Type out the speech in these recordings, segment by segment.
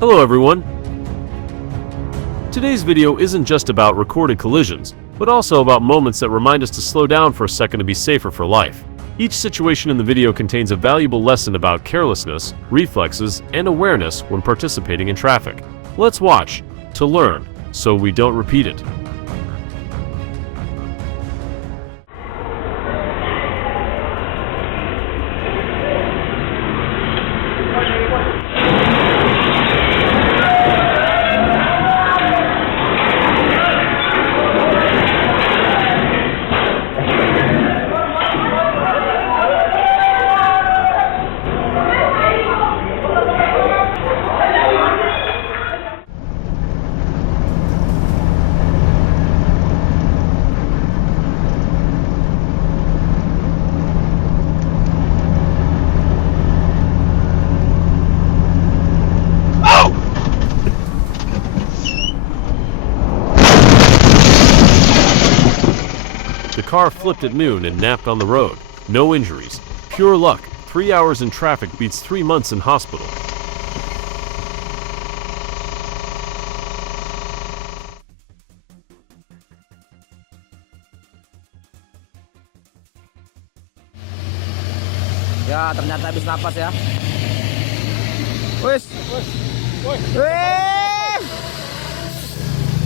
Hello everyone! Today's video isn't just about recorded collisions, but also about moments that remind us to slow down for a second to be safer for life. Each situation in the video contains a valuable lesson about carelessness, reflexes, and awareness when participating in traffic. Let's watch to learn so we don't repeat it. The car flipped at noon and napped on the road. No injuries. Pure luck. 3 hours in traffic beats 3 months in hospital. Ya, ternyata habis napas ya. Wis.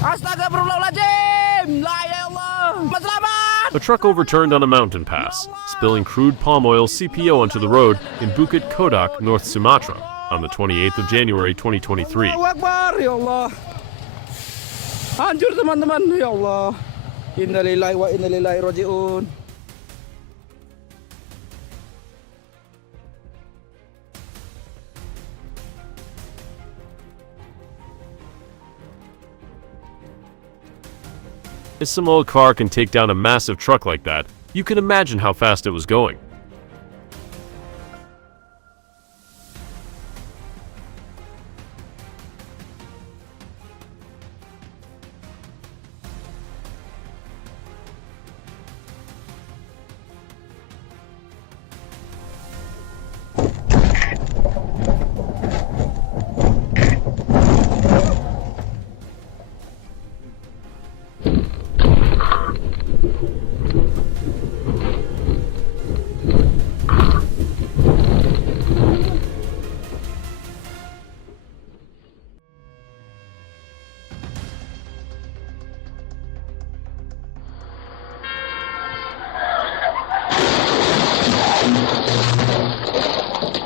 Astagfirullahaladzim. La ilaha illallah. Selamat. A truck overturned on a mountain pass, spilling crude palm oil CPO onto the road in Bukit Kodak, North Sumatra, on the 28th of January 2023. Allahu Akbar, ya Allah. Hancur teman-teman, ya Allah. Innalillahi wa inna ilaihi raji'un. If some old car can take down a massive truck like that, you can imagine how fast it was going.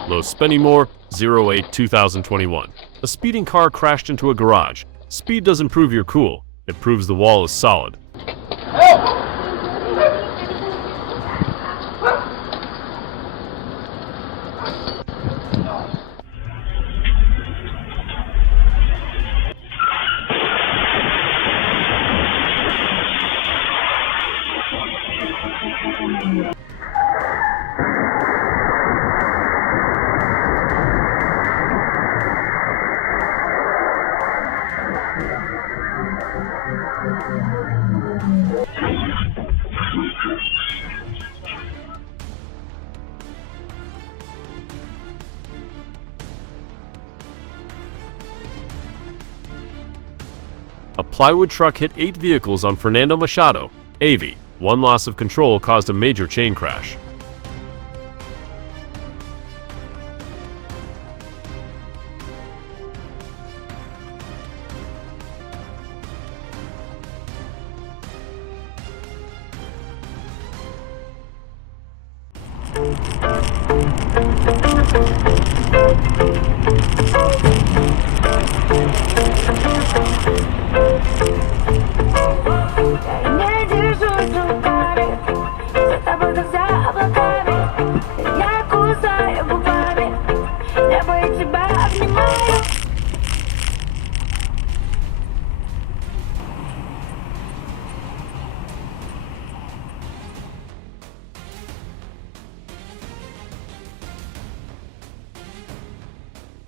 Los Spennymoor, 08-2021. A speeding car crashed into a garage. Speed doesn't prove you're cool, it proves the wall is solid. A plywood truck hit 8 vehicles on Fernando Machado, AV. One loss of control caused a major chain crash.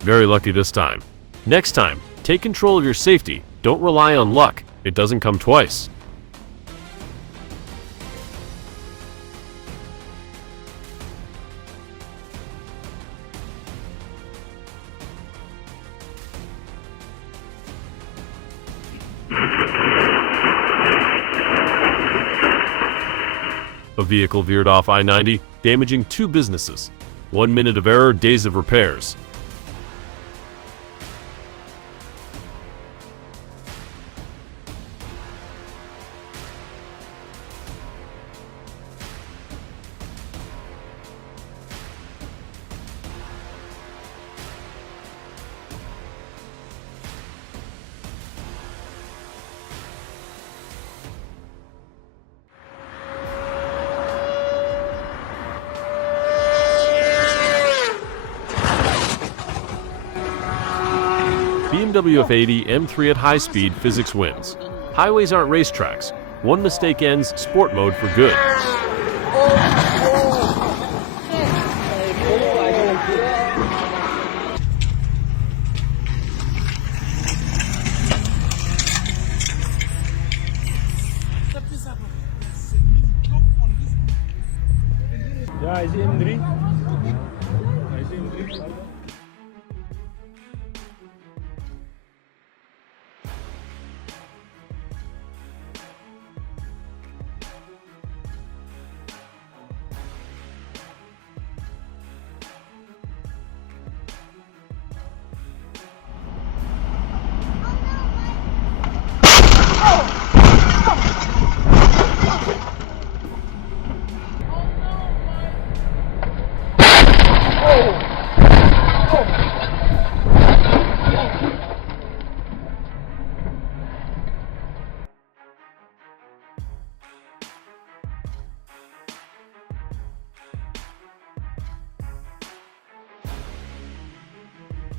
Very lucky this time. Next time, take control of your safety. Don't rely on luck. It doesn't come twice. A vehicle veered off I-90, damaging 2 businesses. 1 minute of error, days of repairs. BMW F80 M3 at high speed, physics wins. Highways aren't racetracks. One mistake ends sport mode for good. Yeah, is it M3? Is it M3?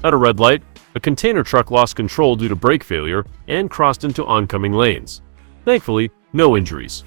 At a red light, a container truck lost control due to brake failure and crossed into oncoming lanes. Thankfully, no injuries.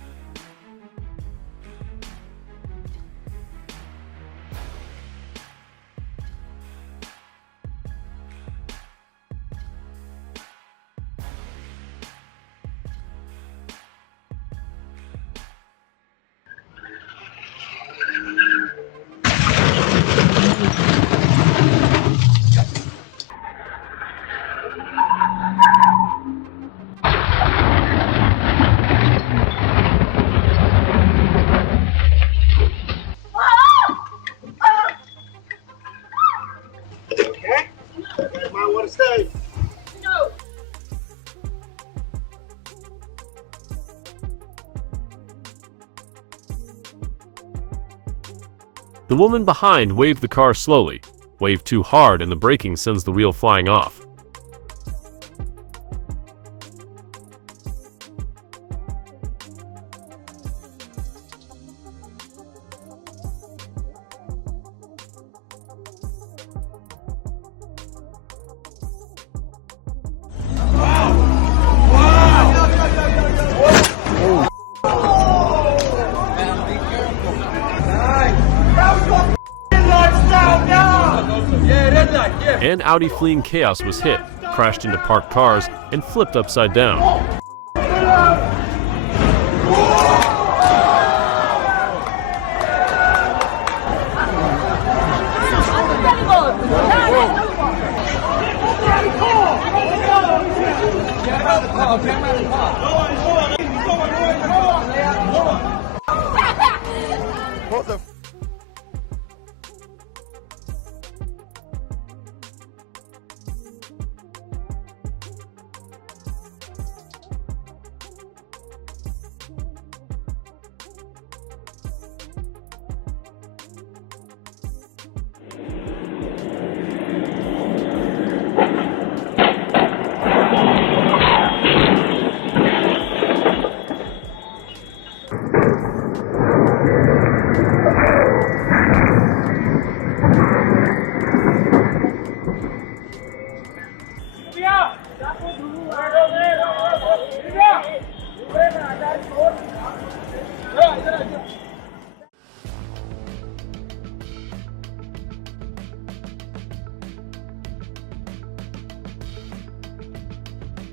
The woman behind waved the car slowly. Wave too hard and the braking sends the wheel flying off. An Audi fleeing chaos was hit, crashed into parked cars, and flipped upside down. What the?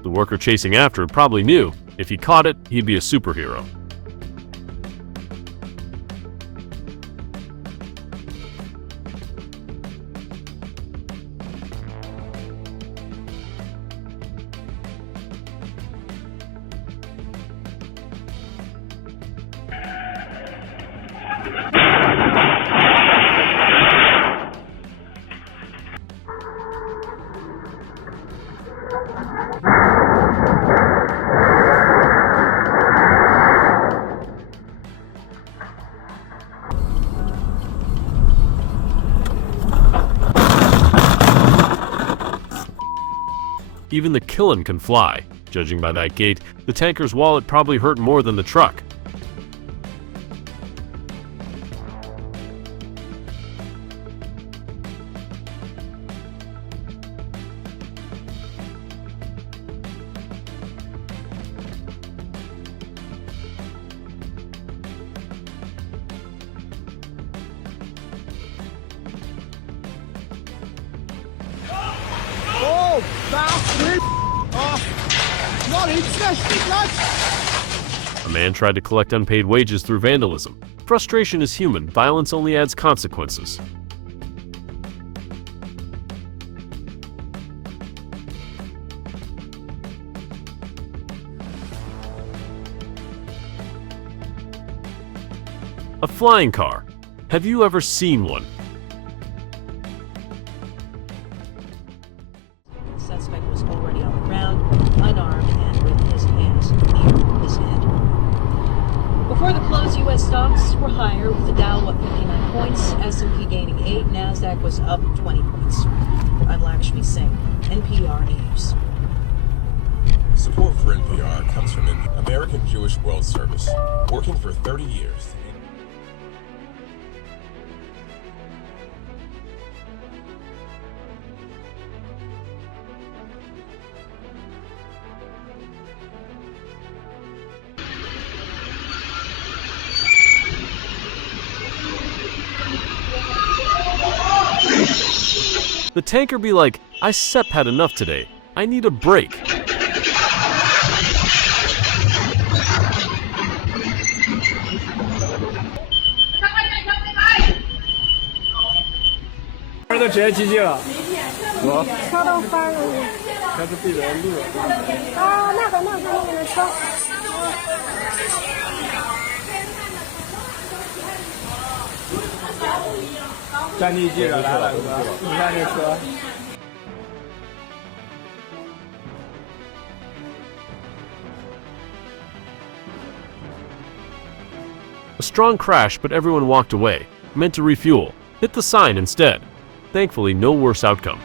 The worker chasing after it probably knew if he caught it, he'd be a superhero. Even the killin' can fly. Judging by that gait, the tanker's wallet probably hurt more than the truck. A man tried to collect unpaid wages through vandalism. Frustration is human, violence only adds consequences. A flying car. Have you ever seen one? The suspect was already on the ground, unarmed and with his hands near his head. Before the close, U.S. stocks were higher, with the Dow up 59 points, S&P gaining 8, NASDAQ was up 20 points. I'm Lakshmi Singh, NPR News. Support for NPR comes from an American Jewish World Service, working for 30 years. The tanker be like, I Sepp had enough today. I need a break. A strong crash, but everyone walked away. Meant to refuel. Hit the sign instead. Thankfully, no worse outcome.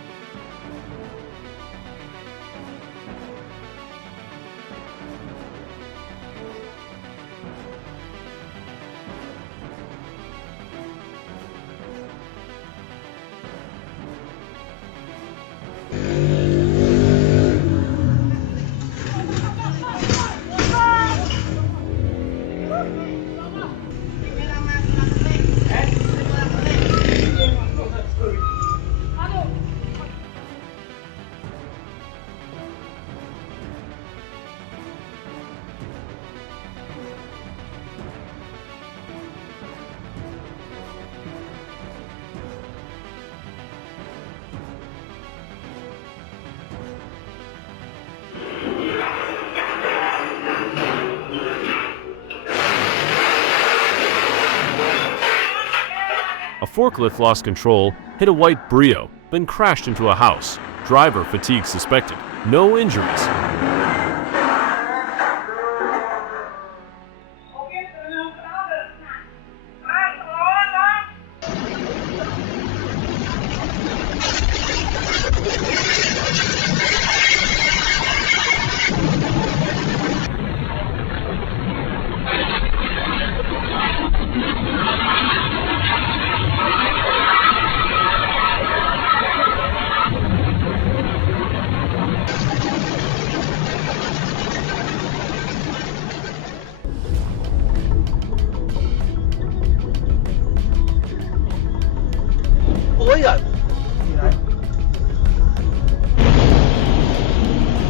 A forklift lost control, hit a white Brio, then crashed into a house. Driver fatigue suspected. No injuries.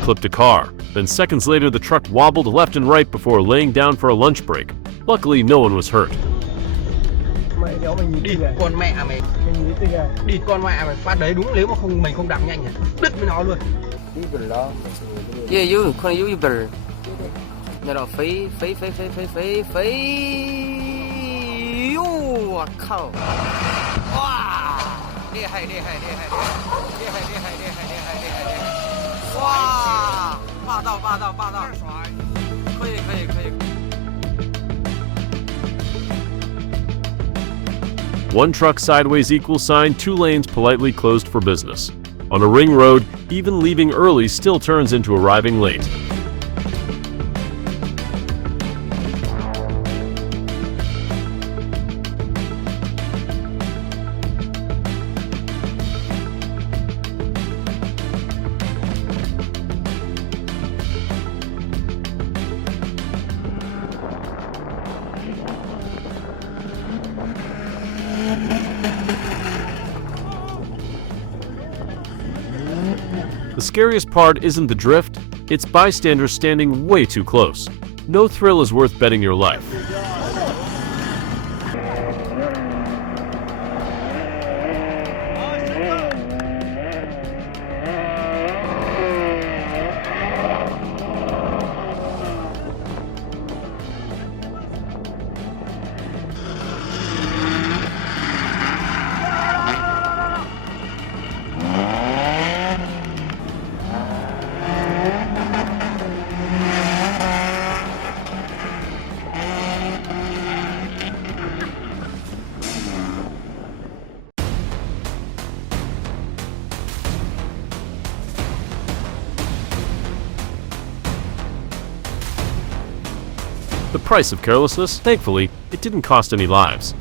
Clipped a car. Then seconds later, the truck wobbled left and right before laying down for a lunch break. Luckily, no one was hurt. Đi con mẹ mày. Đi con mẹ mày. Phát đấy đúng, nếu mà mình không đạp nhanh đứt với nó luôn. Yeah, you, you better. Nó飛，喲，我靠！哇，厲害！哇！霸道霸道，可以可以可以。 One truck sideways equal sign, 2 lanes politely closed for business. On a ring road, even leaving early still turns into arriving late. The scariest part isn't the drift, it's bystanders standing way too close. No thrill is worth betting your life. The price of carelessness? Thankfully, it didn't cost any lives.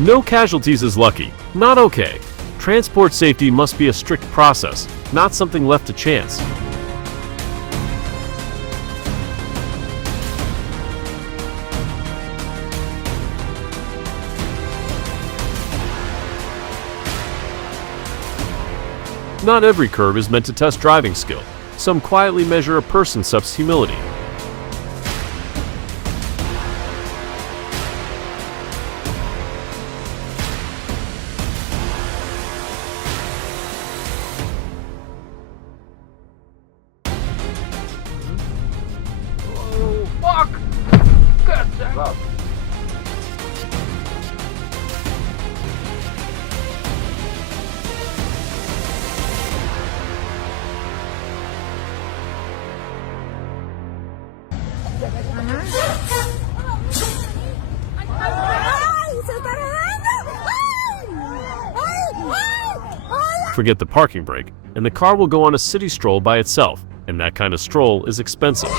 No casualties is lucky. Not okay. Transport safety must be a strict process, not something left to chance. Not every curve is meant to test driving skill. Some quietly measure a person's humility. Forget the parking brake, and the car will go on a city stroll by itself, and that kind of stroll is expensive.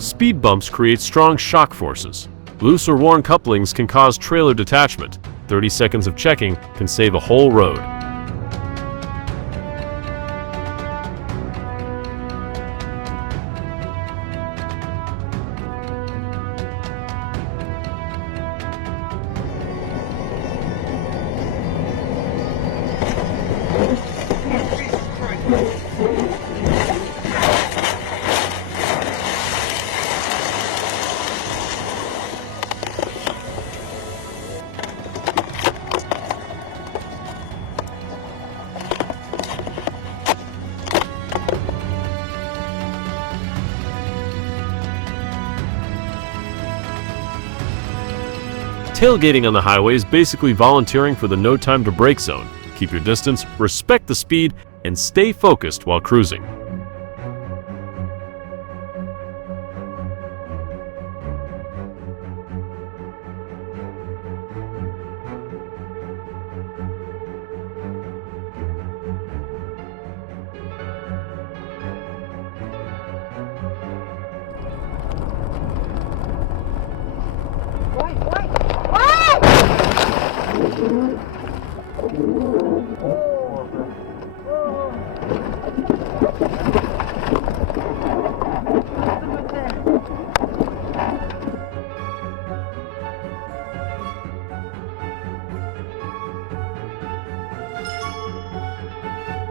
Speed bumps create strong shock forces. Loose or worn couplings can cause trailer detachment. 30 seconds of checking can save a whole road. Tailgating on the highway is basically volunteering for the no time to brake zone. Keep your distance, respect the speed, and stay focused while cruising.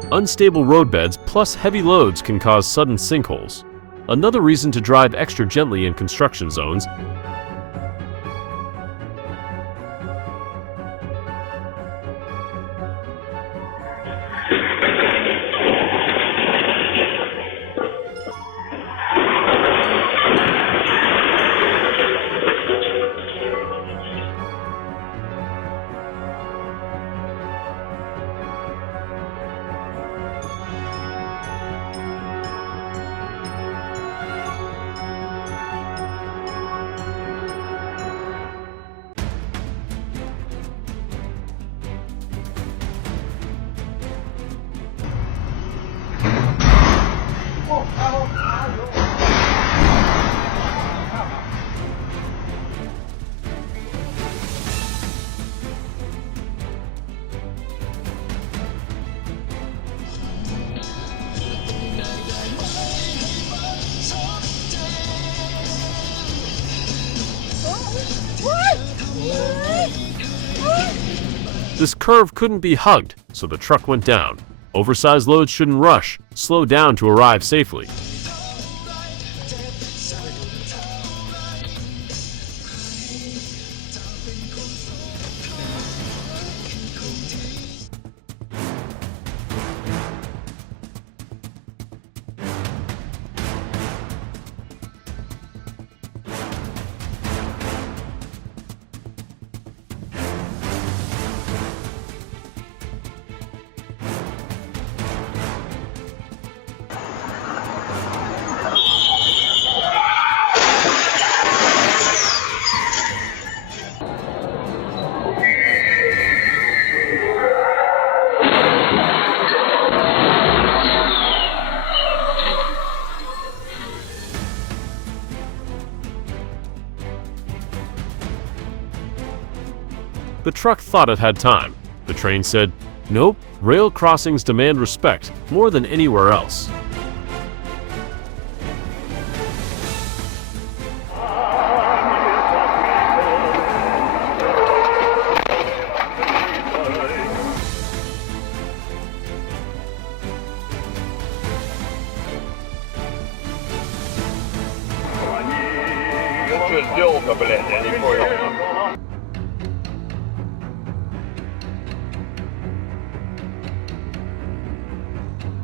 Unstable roadbeds plus heavy loads can cause sudden sinkholes. Another reason to drive extra gently in construction zones. This curve couldn't be hugged, so the truck went down. Oversized loads shouldn't rush, slow down to arrive safely. The truck thought it had time. The train said, "Nope, rail crossings demand respect more than anywhere else."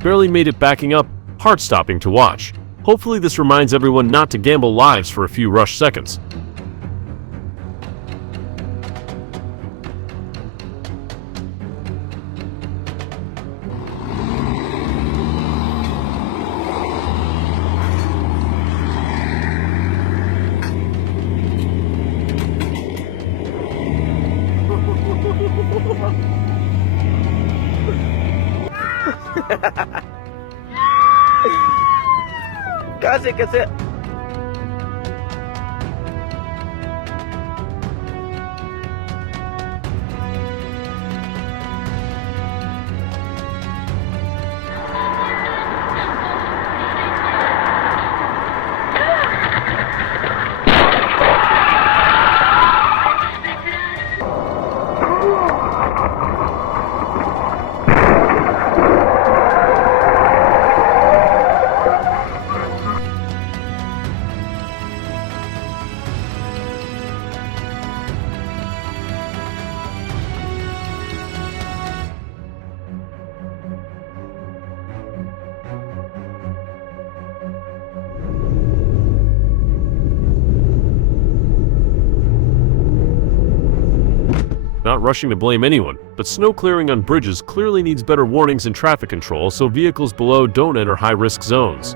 Barely made it backing up, heart-stopping to watch. Hopefully this reminds everyone not to gamble lives for a few rush seconds. Kasih. Not rushing to blame anyone, but snow clearing on bridges clearly needs better warnings and traffic control so vehicles below don't enter high-risk zones.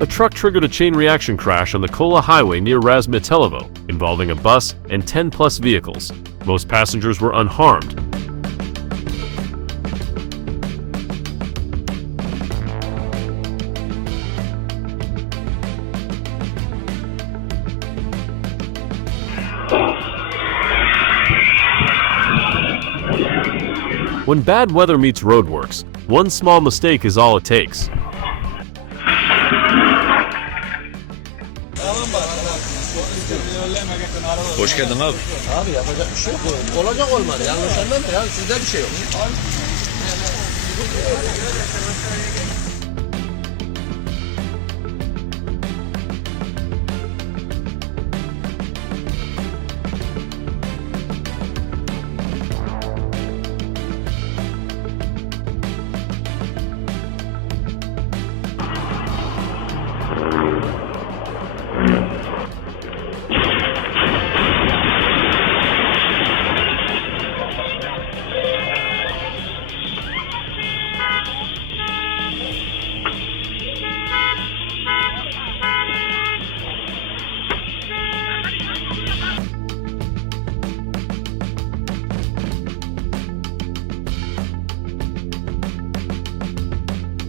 A truck triggered a chain reaction crash on the Kola Highway near Razmetelevo, involving a bus and 10+ vehicles. Most passengers were unharmed. When bad weather meets roadworks, one small mistake is all it takes. Hoş geldin abi. Abi yapacak bir şey yok. Olacak olmadı. Yanlış anlamayın ya. Sizde bir şey yok.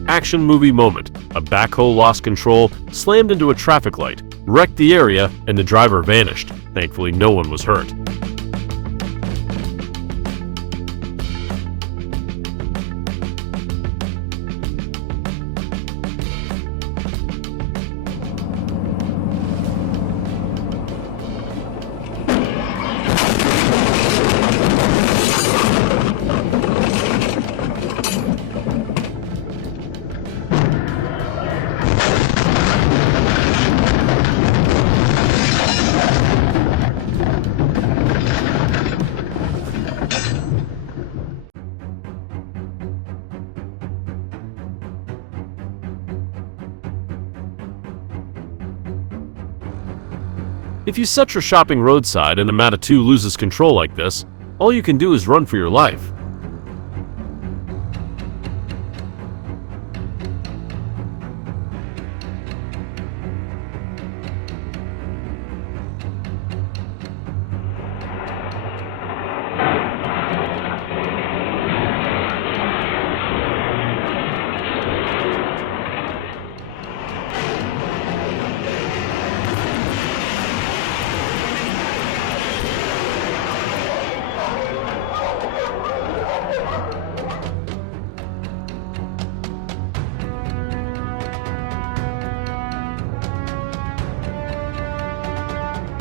Action movie moment. A backhoe lost control, slammed into a traffic light, wrecked the area, and the driver vanished. Thankfully, no one was hurt. If you set your shopping roadside and a Matatu loses control like this, all you can do is run for your life.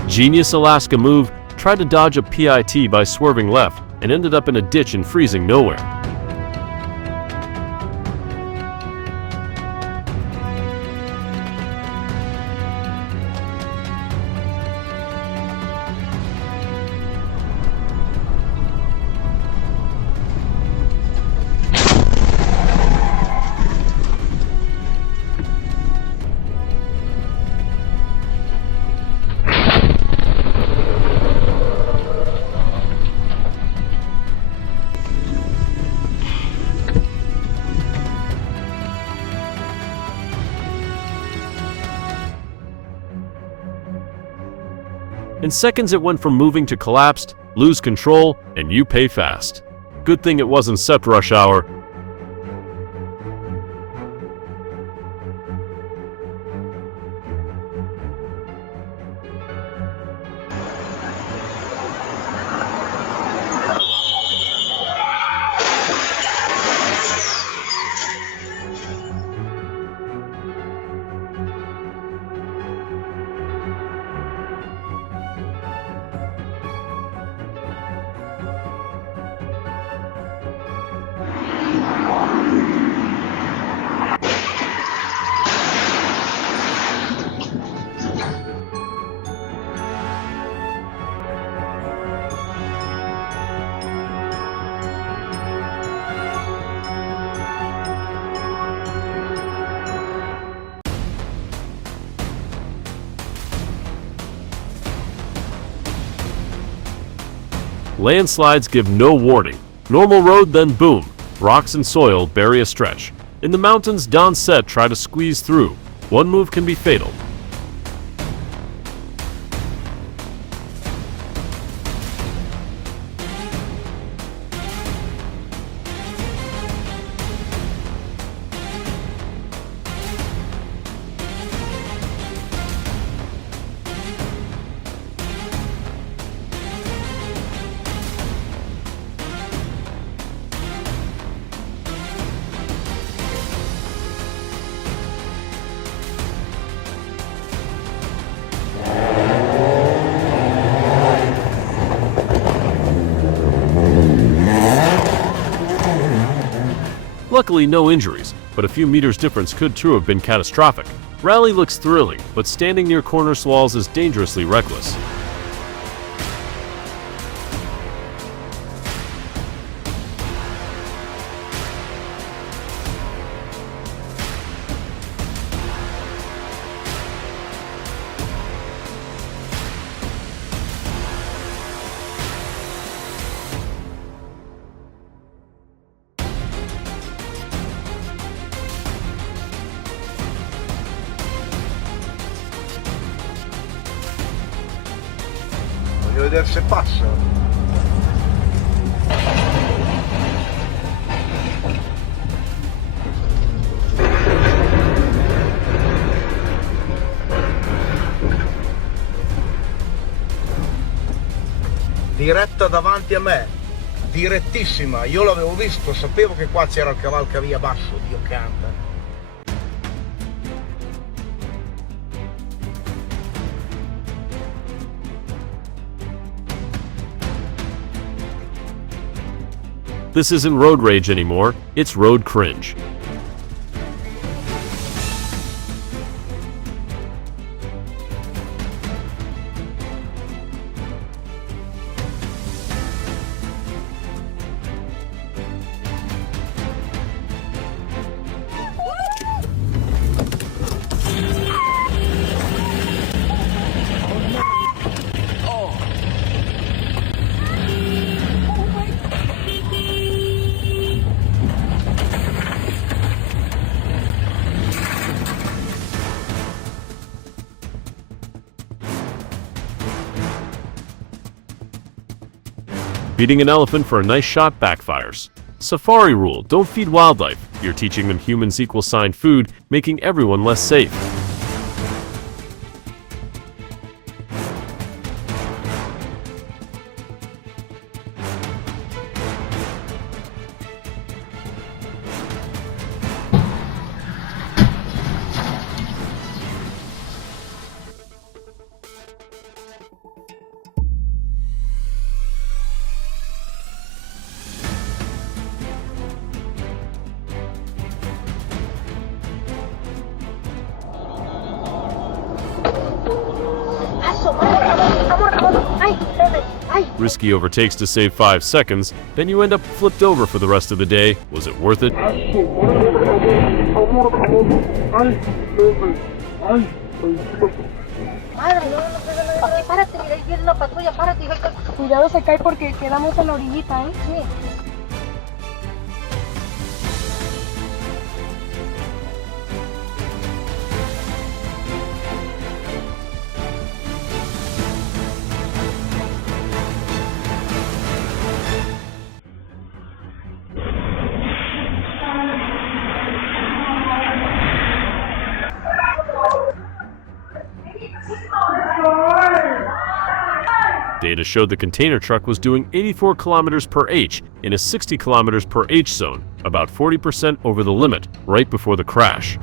Genius Alaska move tried to dodge a PIT by swerving left and ended up in a ditch and freezing nowhere. In seconds it went from moving to collapsed, lose control, and you pay fast. Good thing it wasn't set rush hour. Landslides give no warning. Normal road, then boom. Rocks and soil bury a stretch. In the mountains, Don Set tried to squeeze through. One move can be fatal. Luckily, no injuries, but a few meters difference could too have been catastrophic. Rally looks thrilling, but standing near corner swalls is dangerously reckless. Voglio vedere se passa. Diretta davanti a me, direttissima, io l'avevo visto, sapevo che qua c'era il cavalcavia basso, Dio canta. This isn't road rage anymore, it's road cringe. Feeding an elephant for a nice shot backfires. Safari rule, don't feed wildlife. You're teaching them humans equal sign food, making everyone less safe. Risky overtakes to save 5 seconds, then you end up flipped over for the rest of the day. Was it worth it? Cuidado, se cae porque quedamos en la orillita, ¿eh? Sí. Data showed the container truck was doing 84 kilometers per h in a 60 kilometers per h zone, about 40% over the limit, right before the crash.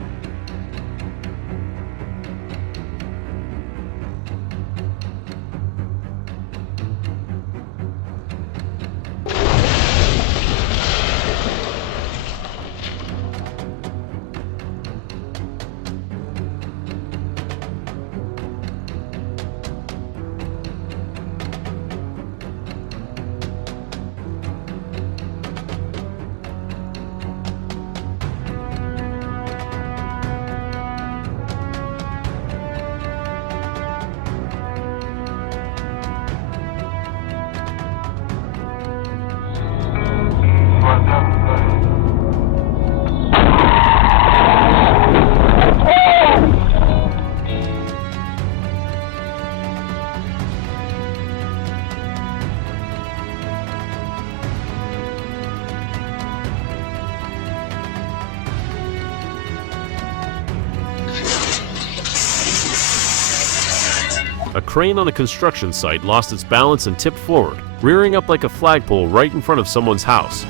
A crane on a construction site lost its balance and tipped forward, rearing up like a flagpole right in front of someone's house.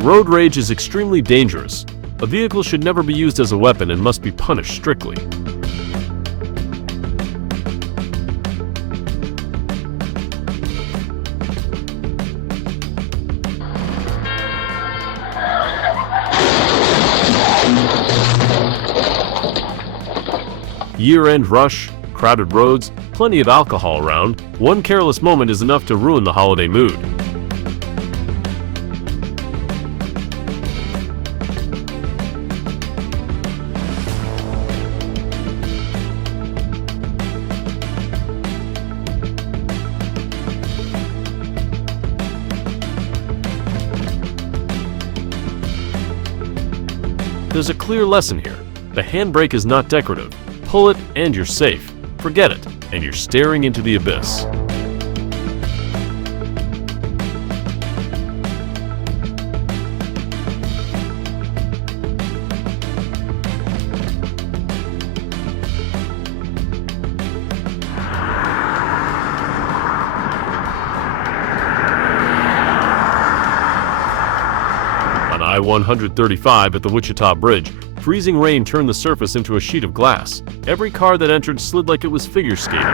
Road rage is extremely dangerous. A vehicle should never be used as a weapon and must be punished strictly. Year-end rush, crowded roads, plenty of alcohol around. One careless moment is enough to ruin the holiday mood. There's a clear lesson here. The handbrake is not decorative. Pull it and you're safe. Forget it, and you're staring into the abyss. On I-135 at the Wichita Bridge, freezing rain turned the surface into a sheet of glass. Every car that entered slid like it was figure skating.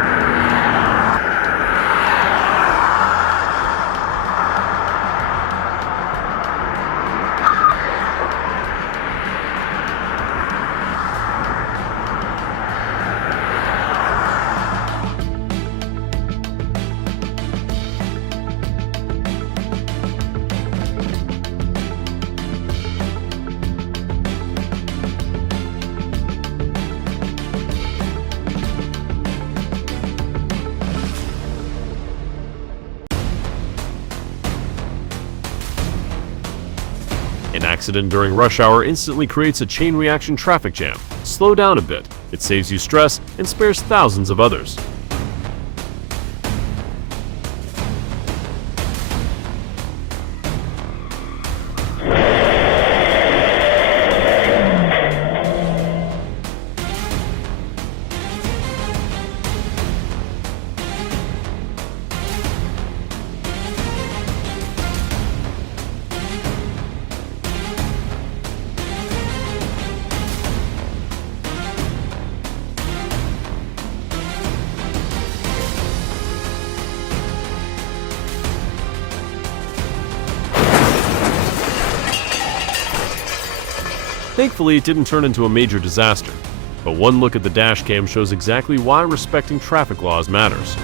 An accident during rush hour instantly creates a chain reaction traffic jam. Slow down a bit. It saves you stress and spares thousands of others. Thankfully, it didn't turn into a major disaster, but one look at the dash cam shows exactly why respecting traffic laws matters.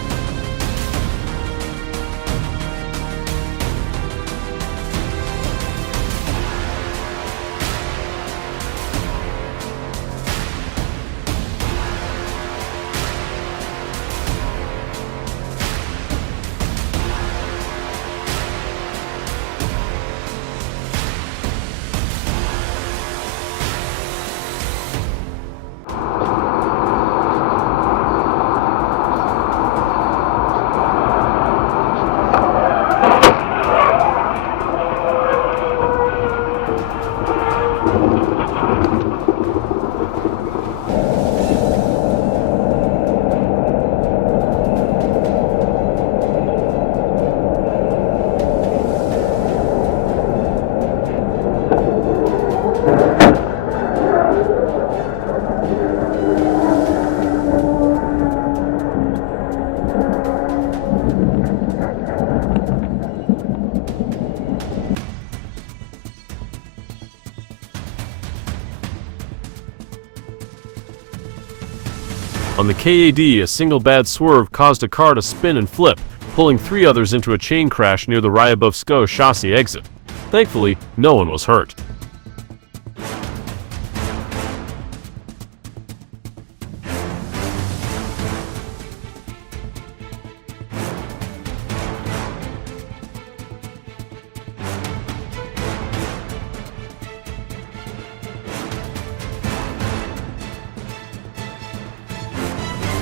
On the KAD, a single bad swerve caused a car to spin and flip, pulling 3 others into a chain crash near the Ryabovsko chassis exit. Thankfully, no one was hurt.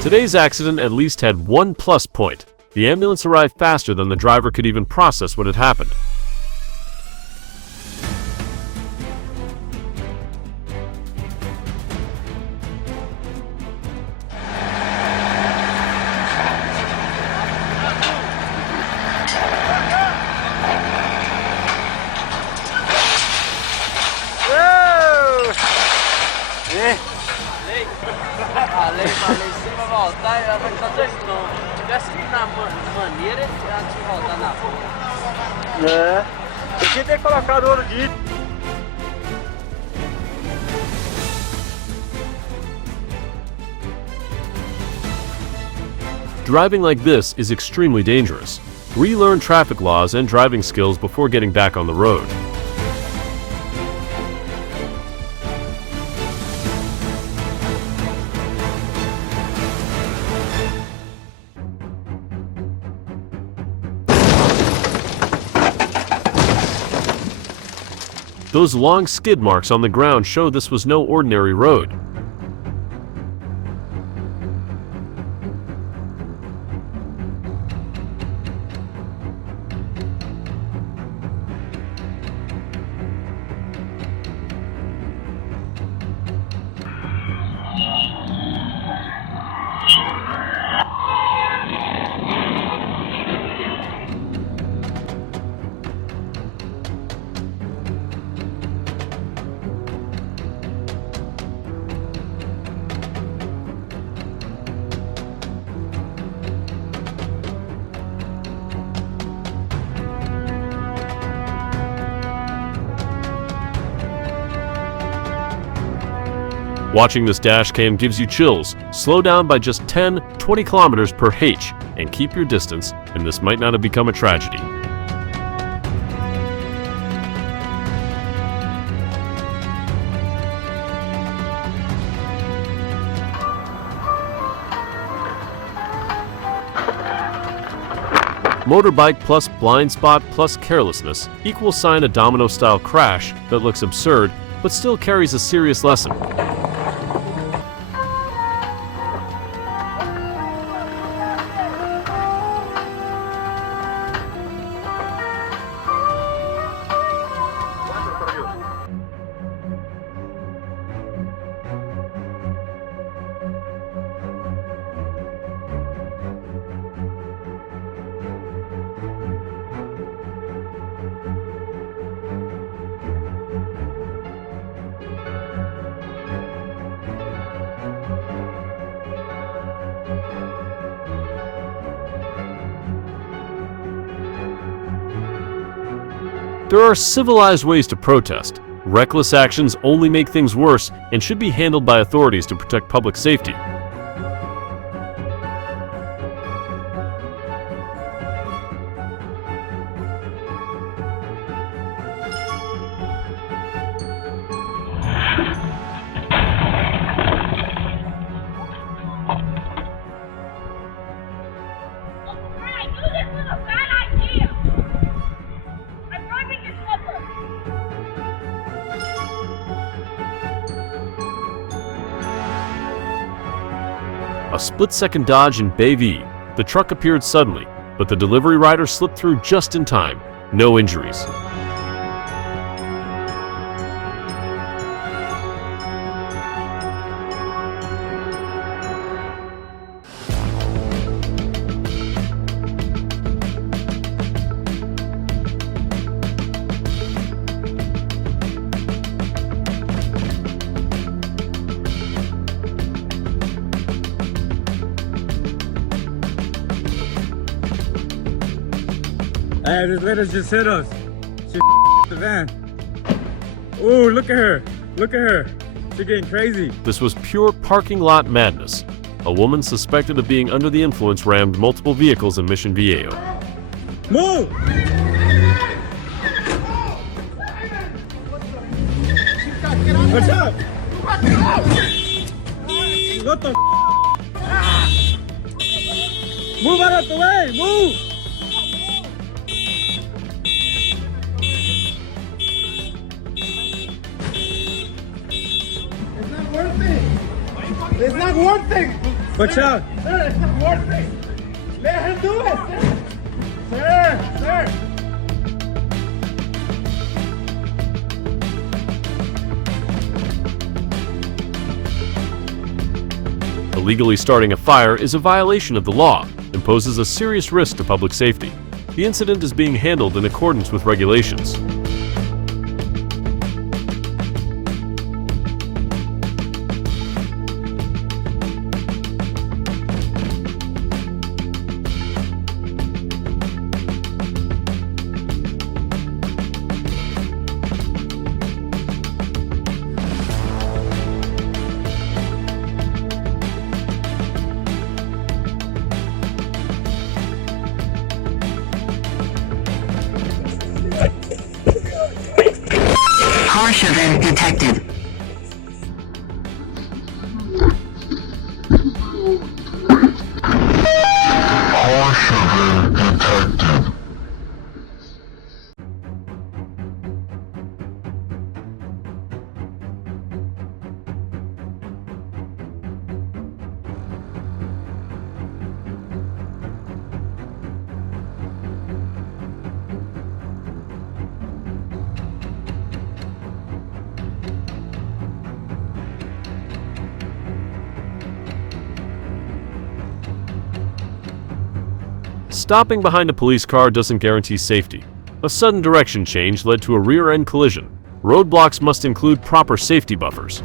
Today's accident at least had one plus point. The ambulance arrived faster than the driver could even process what had happened. Driving like this is extremely dangerous. Relearn traffic laws and driving skills before getting back on the road. Those long skid marks on the ground show this was no ordinary road. Watching this dash cam gives you chills. Slow down by just 10-20 kilometers per H and keep your distance, and this might not have become a tragedy. Motorbike plus blind spot plus carelessness equals sign a domino-style crash that looks absurd but still carries a serious lesson. There are civilized ways to protest. Reckless actions only make things worse and should be handled by authorities to protect public safety. A split-second dodge in Bayview. The truck appeared suddenly, but the delivery rider slipped through just in time. No injuries. Hey, this lady just hit us. She the van. Ooh, look at her. Look at her. She's getting crazy. This was pure parking lot madness. A woman suspected of being under the influence rammed multiple vehicles in Mission Viejo. Move! What's up? What the Move out of the way! Move! It's not worth it. Watch out! Sir, it's not worth it. Let him do it. Sir. Illegally starting a fire is a violation of the law and poses a serious risk to public safety. The incident is being handled in accordance with regulations. Harsh event detected. Harsh event detected. Stopping behind a police car doesn't guarantee safety. A sudden direction change led to a rear-end collision. Roadblocks must include proper safety buffers.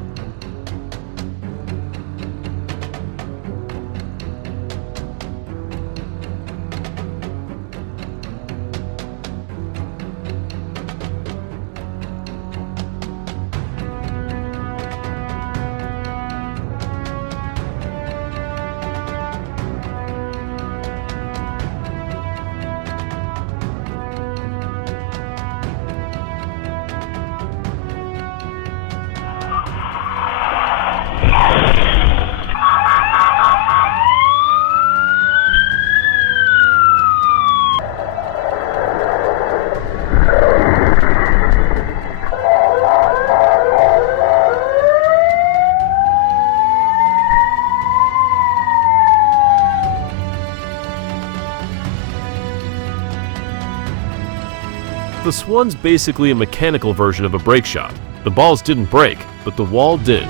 The Swan's basically a mechanical version of a brake shot. The balls didn't break, but the wall did.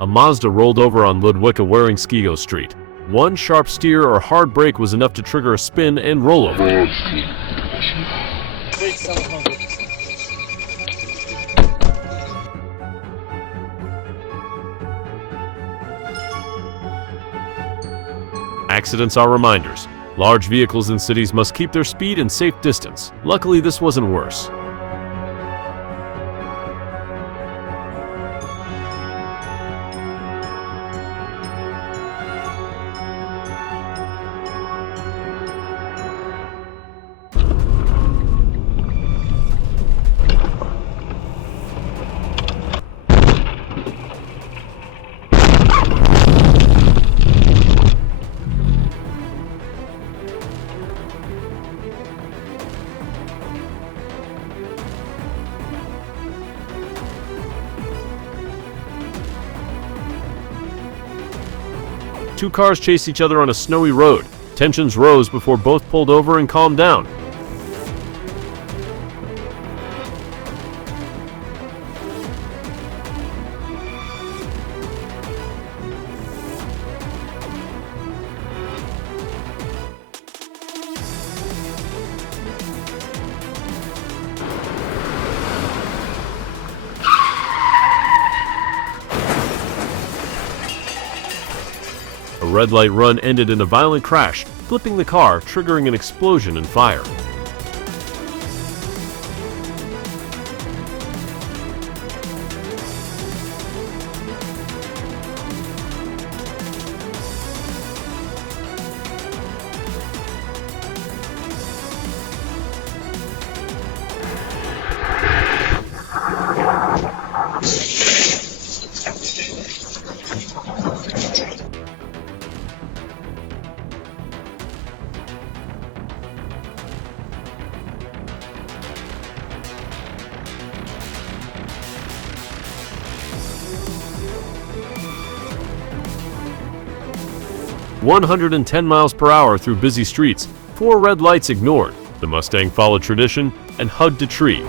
A Mazda rolled over on Ludwika wearing Skigo Street. One sharp steer or hard brake was enough to trigger a spin and rollover. Accidents are reminders. Large vehicles in cities must keep their speed and safe distance. Luckily, this wasn't worse. Two cars chased each other on a snowy road. Tensions rose before both pulled over and calmed down. red light run ended in a violent crash, flipping the car, triggering an explosion and fire. "110 miles per hour through busy streets, 4 red lights ignored. The Mustang followed tradition and hugged a tree."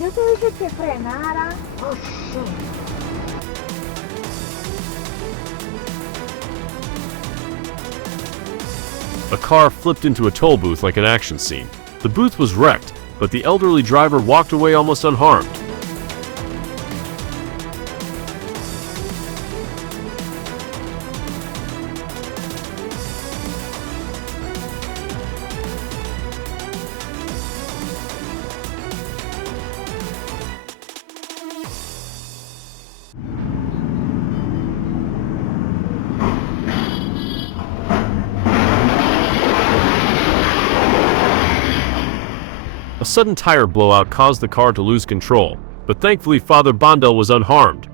Yo te dije que frenara. A car flipped into a toll booth like an action scene. The booth was wrecked, but the elderly driver walked away almost unharmed. A sudden tire blowout caused the car to lose control, but thankfully Father Bondel was unharmed.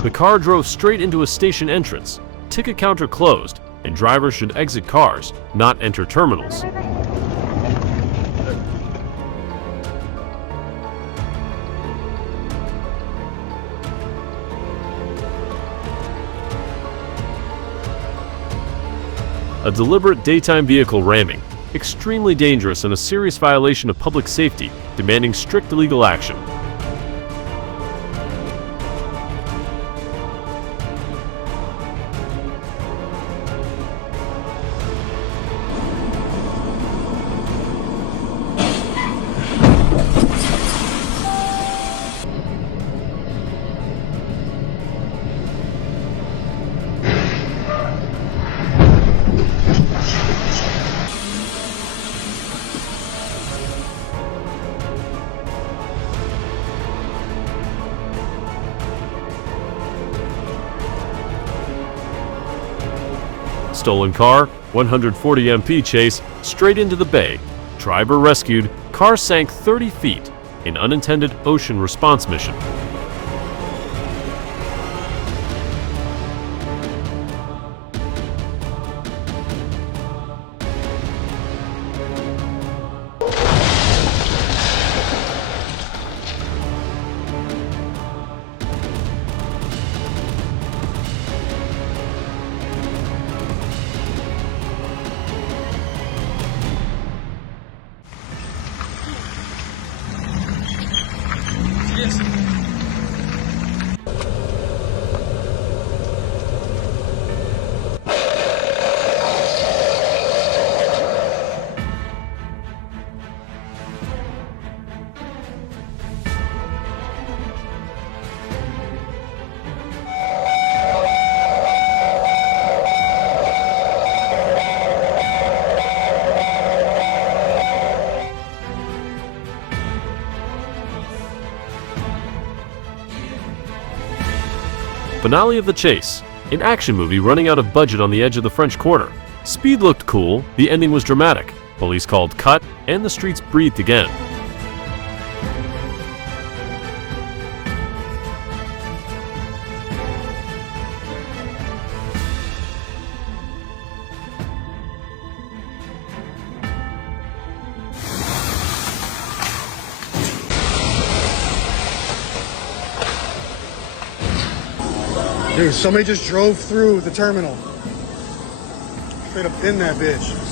The car drove straight into a station entrance. Ticket counter closed, and drivers should exit cars, not enter terminals. A deliberate daytime vehicle ramming, extremely dangerous and a serious violation of public safety, demanding strict legal action. Stolen car, 140 MP chase, straight into the bay. Driver rescued, car sank 30 feet in unintended ocean response mission. Finale of the chase. An action movie running out of budget on the edge of the French Quarter. Speed looked cool, the ending was dramatic. Police called cut, and the streets breathed again. Dude, somebody just drove through the terminal. Straight up in that bitch.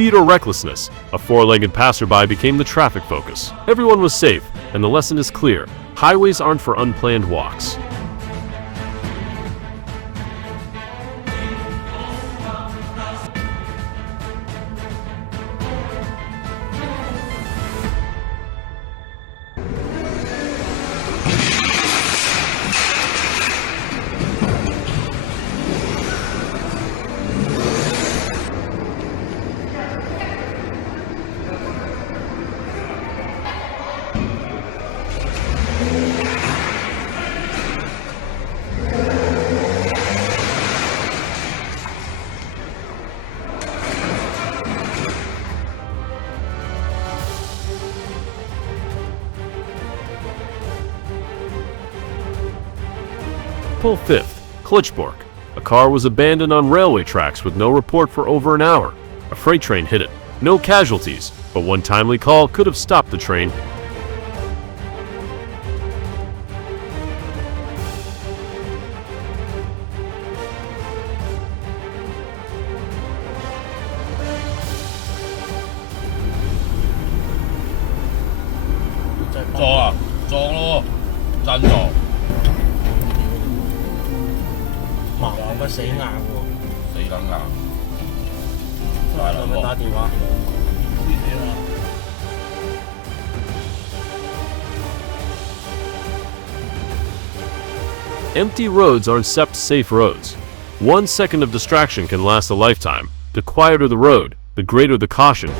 Speed or recklessness, a four-legged passerby became the traffic focus. Everyone was safe, and the lesson is clear. Highways aren't for unplanned walks. Pull 5th, Klitschborg. A car was abandoned on railway tracks with no report for over an hour. A freight train hit it. No casualties, but one timely call could have stopped the train. Empty roads aren't safe roads. 1 second of distraction can last a lifetime. The quieter the road, the greater the caution.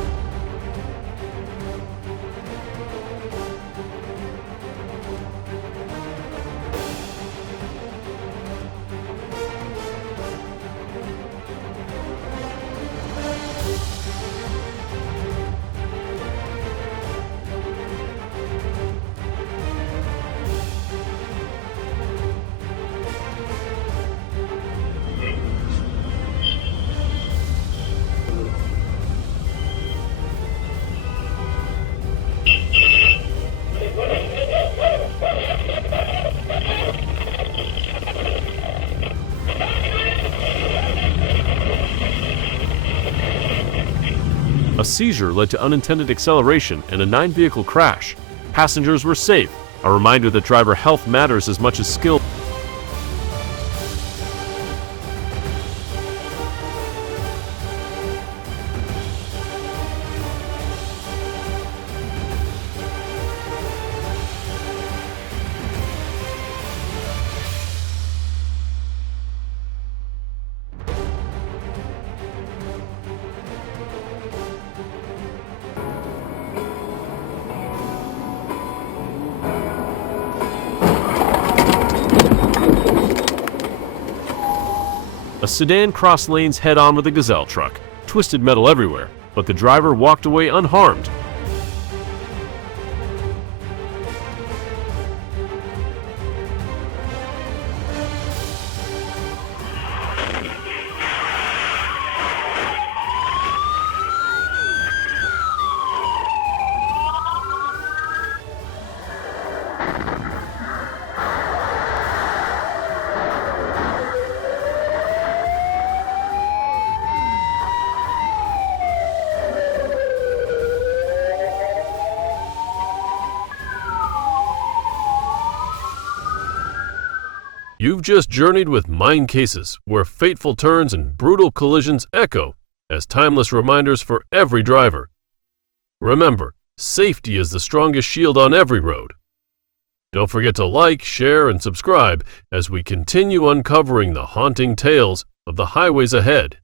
A seizure led to unintended acceleration and a 9-vehicle crash. Passengers were safe, a reminder that driver health matters as much as skill. A sedan crossed lanes head-on with a Gazelle truck. Twisted metal everywhere, but the driver walked away unharmed. You've just journeyed with Mind Cases, where fateful turns and brutal collisions echo as timeless reminders for every driver. Remember, safety is the strongest shield on every road. Don't forget to like, share, and subscribe as we continue uncovering the haunting tales of the highways ahead.